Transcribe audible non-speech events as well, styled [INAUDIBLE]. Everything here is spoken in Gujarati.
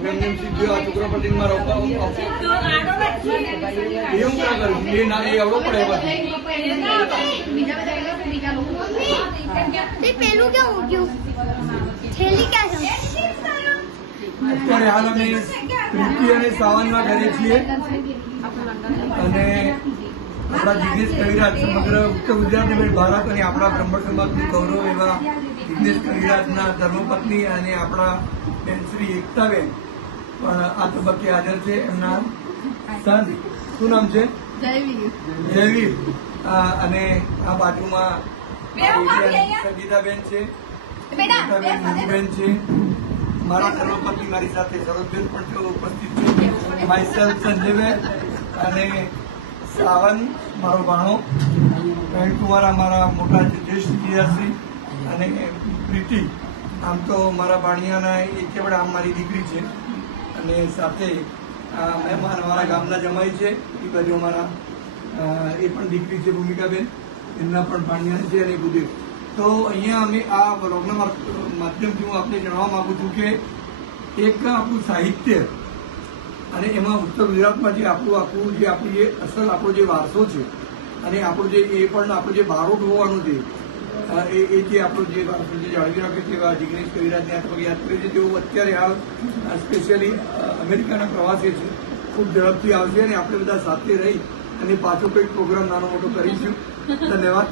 હવે એમને એવું કરું એ ના એ આવડો અત્યારે હાલ અમે પ્રીતિ અને સાવનમાં ઘરે છીએ અને આપણા જિગ્નેશ કવિરાજ, સમગ્ર ઉત્તર ગુજરાત અને ભારત અને આપણા બ્રહ્મ સમાજનું ગૌરવ એવા જિગ્નેશ કવિરાજના ધર્મપત્ની અને આપણા બેન શ્રી એકતાબેન આ તબક્કે હાજર છે. એમના સન. શું નામ છે? જયવીર. અને આ બાજુમાં સંગીતાબેન છે. સંગીતાબેન છે. મારા સર્વપતિ મારી સાથે સરોજબેન પણ તેઓ ઉપસ્થિત છે. માઇસેલ્ફ સંજયબેન અને સાવન મારો ભાણો. કુમાર મારા મોટા જ્યેષ્ઠ જીયાશ્રી અને પ્રીતિ. આમ તો મારા ભાણિયાના એ કેવડા આમ મારી દીકરી છે. અને સાથે મહેમાન અમારા ગામના જમાઈ છે. એ બાજુ અમારા એ પણ દીકરી છે ભૂમિકાબેન. એમના પણ ભાણિયા છે અને ગુદેવ. તો અહીંયા અમે આ બ્લોગના માધ્યમથી હું આપને જણાવવા માગું છું કે એક આપણું સાહિત્ય અને એમાં ઉત્તર ગુજરાતમાં જે આપણું આખું જે આપણી જે અસલ, આપણો જે વારસો છે અને આપણું જે એ પણ આપણું જે બારોટ હોવાનું છે એ એ જે આપણો જે વારસો જે જાળવી રાખે છે એવા જિગ્નેશ કવિરાજને આ તબક્કે યાદ કરીએ છીએ તેઓ અત્યારે હાલ સ્પેશિયલી અમેરિકાના પ્રવાસે છે. ખૂબ ઝડપથી આવશે અને આપણે બધા સાથે રહી અને પાછો કંઈક પ્રોગ્રામ નાનો મોટો કરીશું. [LAUGHS] ધન્યવાદ.